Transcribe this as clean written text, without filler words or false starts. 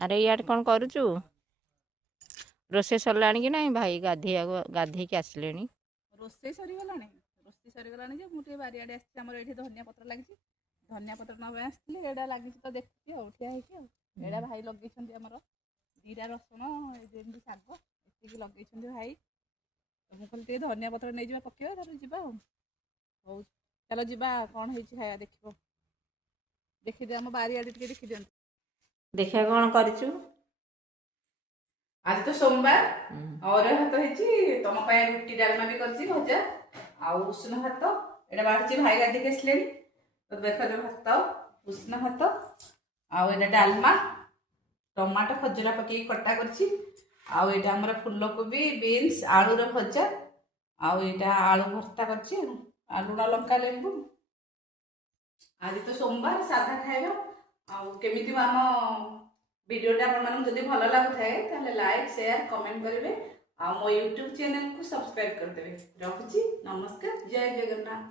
ଆରେ ଇଆଡ଼େ କ'ଣ କରୁଛୁ? ରୋଷେଇ ସରିଲାଣି କି ନାହିଁ? ଭାଇ ଗାଧେଇକି ଆସିଲେଣି। ରୋଷେଇ ସରିଗଲାଣି ଯେ ମୁଁ ଟିକେ ବାରିଆଡ଼େ ଆସିଛି। ଆମର ଏଇଠି ଧନିଆ ପତ୍ର ଲାଗିଛି, ଧନିଆ ପତ୍ର ନେବା ପାଇଁ ଆସିଥିଲି। ଏଇଟା ଲାଗିଛି ତ ଦେଖୁଛି ଆଉ, ଠିଆ ହେଇକି ଆଉ। ଏଇଟା ଭାଇ ଲଗେଇଛନ୍ତି, ଆମର ଜିରା ରସୁଣ ଯେମିତି ଶାଗ ଏତିକି ଲଗେଇଛନ୍ତି ଭାଇ। ମୁଁ କହିଲି ଟିକେ ଧନିଆ ପତ୍ର ନେଇଯିବା, ପକେଇବା, ତାପରେ ଯିବା ଆଉ। ହଉ ଚାଲ ଯିବା, କ'ଣ ହେଇଛି ଖାଇବା ଦେଖିବ। ଦେଖିଦିଅ ଆମ ବାରିଆଡ଼େ ଟିକେ ଦେଖିଦିଅନ୍ତୁ। ଦେଖିବା କ'ଣ କରିଛୁ। ଆଜି ତ ସୋମବାର, ଅରୁଆ ଭାତ ହେଇଛି, ତମ ପାଇଁ ରୁଟି ଡାଲମା ବି କରିଛି, ଭଜା ଆଉ ଉଷୁନା ଭାତ। ଏଇଟା ବାହାରିଛି, ଭାଇ ଗାଧେଇକି ଆସିଲେଣି ତ। ଦେଖାଯାଉ ଭାତ, ଉଷୁନା ଭାତ ଆଉ ଏଇଟା ଡାଲମା, ଟମାଟୋ ଖଜୁରା ପକେଇକି ଖଟା କରିଛି। ଆଉ ଏଇଟା ଆମର ଫୁଲକୋବି, ବିନ୍ସ, ଆଳୁର ଭଜା। ଆଉ ଏଇଟା ଆଳୁ ଭର୍ତ୍ତା କରିଛି, ଲୁଣ ଲଙ୍କା ଲେମ୍ବୁ। ଆଜି ତ ସୋମବାର, ସାଧା ଖାଇବା। ଆଉ କେମିତି ଆମ ଭିଡ଼ିଓଟା ଆପଣମାନଙ୍କୁ ଯଦି ଭଲ ଲାଗୁଥାଏ ତାହେଲେ ଲାଇକ୍, ସେୟାର, କମେଣ୍ଟ କରିବେ। ଆଉ ମୋ ୟୁଟ୍ୟୁବ୍ ଚ୍ୟାନେଲକୁ ସବସ୍କ୍ରାଇବ୍ କରିଦେବେ। ରଖୁଛି, ନମସ୍କାର, ଜୟ ଜଗନ୍ନାଥ।